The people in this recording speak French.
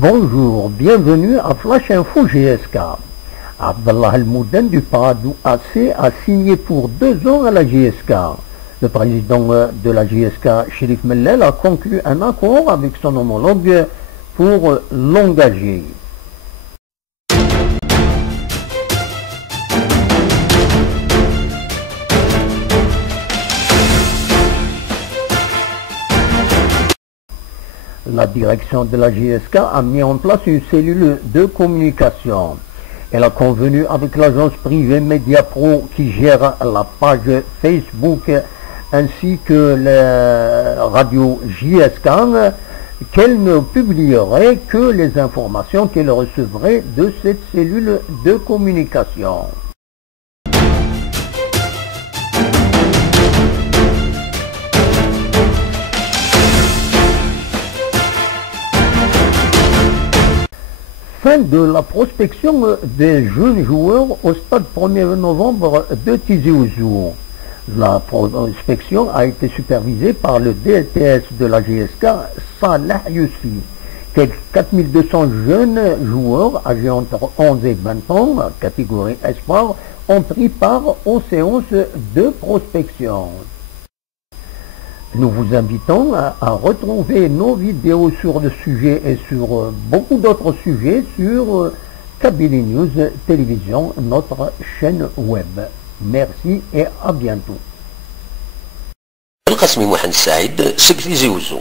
Bonjour, bienvenue à Flash Info GSK. Abdallah Al-Mouden du Paradou AC a signé pour 2 ans à la GSK. Le président de la GSK, Chérif Mellel, a conclu un accord avec son homologue pour l'engager. La direction de la GSK a mis en place une cellule de communication. Elle a convenu avec l'agence privée Mediapro qui gère la page Facebook ainsi que la radio JSK qu'elle ne publierait que les informations qu'elle recevrait de cette cellule de communication. Fin de la prospection des jeunes joueurs au stade 1er novembre de Tizi Ouzou. La prospection a été supervisée par le DLTS de la GSK, Salah Youssi. Quelques 4200 jeunes joueurs âgés entre 11 et 20 ans, catégorie espoir, ont pris part aux séances de prospection. Nous vous invitons à retrouver nos vidéos sur le sujet et sur beaucoup d'autres sujets sur Kabylie News Télévision, notre chaîne web. Merci et à bientôt. القاسمي محمد سعيد سكتي زي وزو